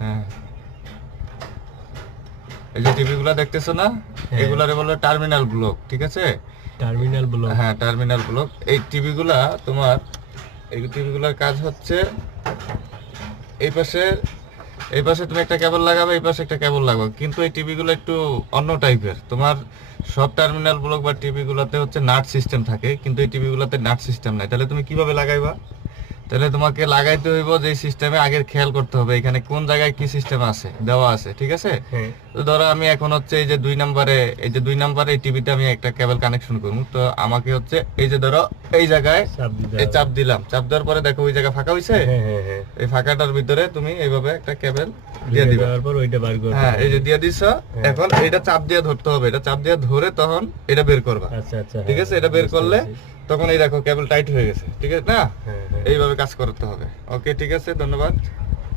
হ্যাঁ, এই যে টিভি গুলা দেখতেছো না, এগুলারে বলে টার্মিনাল ব্লক, ঠিক আছে? Terminal block. হ্যাঁ, টার্মিনাল ব্লক। এই টিভি গুলা তোমার, এই টিভি গুলার কাজ হচ্ছে এই পাশে, এই পাশে তুমি একটা কেবল লাগাবে, এই পাশে একটা কেবল লাগাবে, কিন্তু এই টিভি গুলো একটু অন্য টাইপের। তোমার সব টার্মিনাল ব্লক বা টিভি গুলাতে হচ্ছে নাট সিস্টেম থাকে, কিন্তু এই টিভি গুলাতে নাট সিস্টেম নাই। তাহলে তুমি কিভাবে লাগাইবা? তাহলে তোমাকে লাগাইতে হইব যে সিস্টেমে আগে খেয়াল করতে হবে এখানে কোন জায়গায় কি সিস্টেম আছে, দেওয়া আছে, ঠিক আছে? হ্যাঁ, তো ধরো আমি এখন হচ্ছে এই যে 2 নম্বরে, এই যে 2 নম্বরে এই টিভিতে আমি একটা কেবল কানেকশন করবো। তো আমাকে হচ্ছে এই যে ধরো এই জায়গায় চাপ দিতে এই হবে। চাপ দিলাম, চাপ দেওয়ার পরে দেখো ওই জায়গা ফাঁকা হইছে। হ্যাঁ হ্যাঁ হ্যাঁ, এই ফাঁকাটার ভিতরে তুমি এইভাবে একটা কেবল দিয়ে ঢুকে দিবা। দেওয়ার পর ওইটা বার করতে হ্যাঁ, হবে। এই যে দিয়ে দিছ। হ্যাঁ। এখন এটা চাপ দিয়ে ধরতে হবে, এটা চাপ দিয়ে ধরে তখন এটা বের করবা, আচ্ছা আচ্ছা, ঠিক হ্যাঁ, আছে? এটা বের বুঝতে করলে পেরেছি। তখন এই দেখো কেবল টাইট হয়ে গেছে, ঠিক আছে না? হ্যাঁ হ্যাঁ। এইভাবে কাজ করতে হবে। ওকে, ঠিক আছে, ধন্যবাদ।